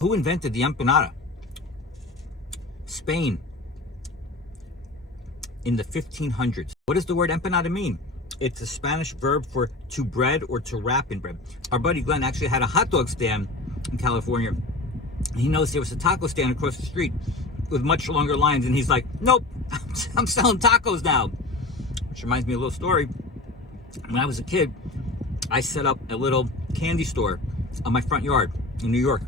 Who invented the empanada? Spain in the 1500s. What does the word empanada mean? It's a Spanish verb for to bread or to wrap in bread. Our buddy Glenn actually had a hot dog stand in California. He noticed there was a taco stand across the street with much longer lines, and he's like, nope, I'm selling tacos now. Which reminds me of a little story. When I was a kid, I set up a little candy store on my front yard in New York.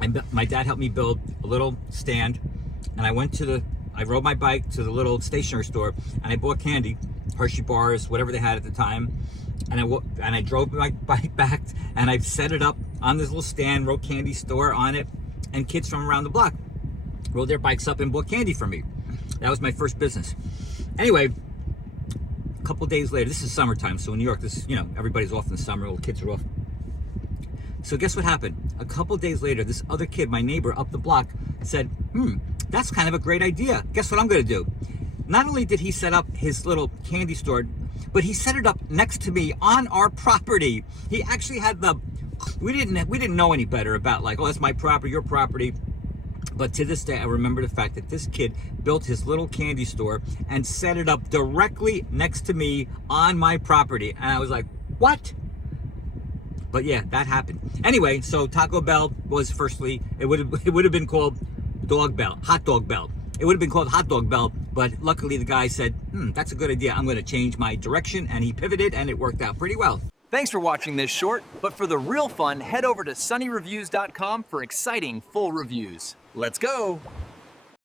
And my dad helped me build a little stand, and I rode my bike to the little stationery store, and I bought candy, Hershey bars, whatever they had at the time, and I drove my bike back, and I set it up on this little stand, wrote candy store on it, and kids from around the block rode their bikes up and bought candy from me. That was my first business. Anyway, a couple days later, this is summertime, so in New York, everybody's off in the summer, little kids are off. So guess what happened? A couple days later, this other kid, my neighbor up the block, said, that's kind of a great idea. Guess what I'm going to do? Not only did he set up his little candy store, but he set it up next to me on our property. He actually had we didn't know any better about like, oh, that's my property, your property. But to this day, I remember the fact that this kid built his little candy store and set it up directly next to me on my property. And I was like, what? But yeah, that happened. Anyway, so Taco Bell was firstly, it would have been called Hot Dog Bell. It would have been called Hot Dog Bell, but luckily the guy said, that's a good idea. I'm going to change my direction, and he pivoted, and it worked out pretty well. Thanks for watching this short, but for the real fun, head over to sunnyreviews.com for exciting full reviews. Let's go!